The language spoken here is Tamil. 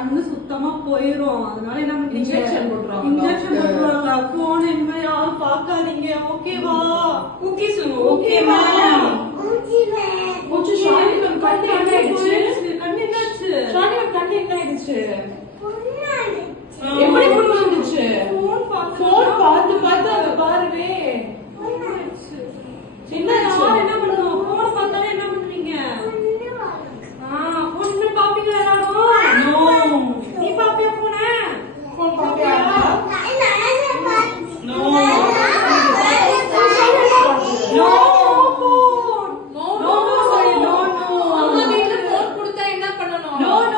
கண்ணு சுத்தமா போயிரும். அதனால என்ன இன்ஜெக்ஷன் போட்டுருவாங்க. இன்ஜெக்ஷன் போட்டுருவாங்க. போன் இனிமே யாரும் பாக்காதீங்க. ஓகேவா? ஓகே சுனு. Okay ma'am. கொஞ்சம் ஷாலினி மேம் கண்ணு என்ன ஆயிடுச்சு? கண்ணு என்னாச்சு? ஷாலினி மேம் கண்ணு என்ன ஆயிடுச்சு?